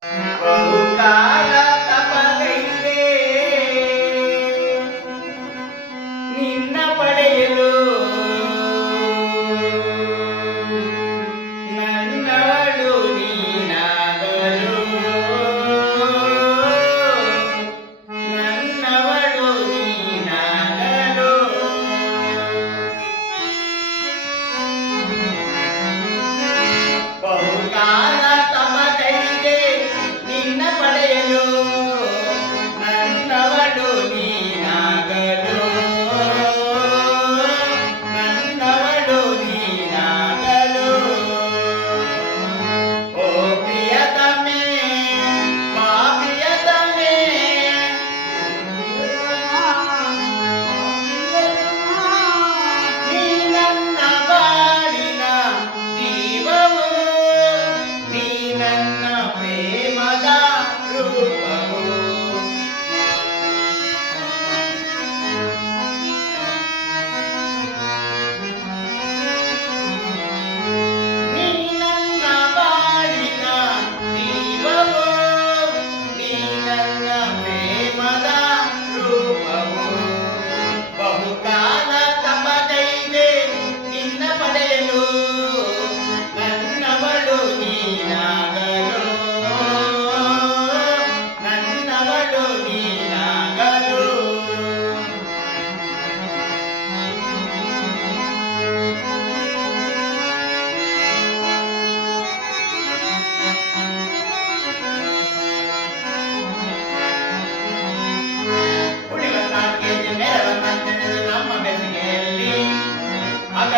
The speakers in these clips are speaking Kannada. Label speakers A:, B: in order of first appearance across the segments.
A: Uh -huh.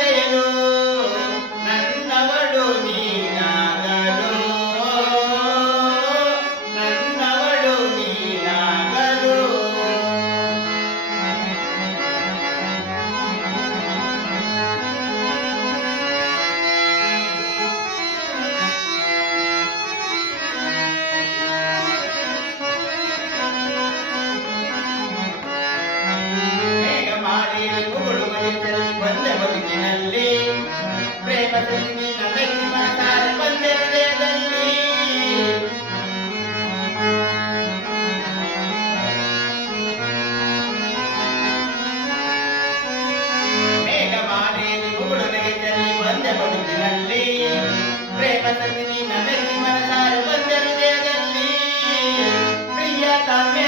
A: ಕಾಣಲಾರೆನು ಬಸದಿನಿ ನವೆಲ್ಲಿ ಮನಸಾರು ಬಂದರು ದೇಹದಲ್ಲಿ ಪ್ರಿಯ ತಾಮೆ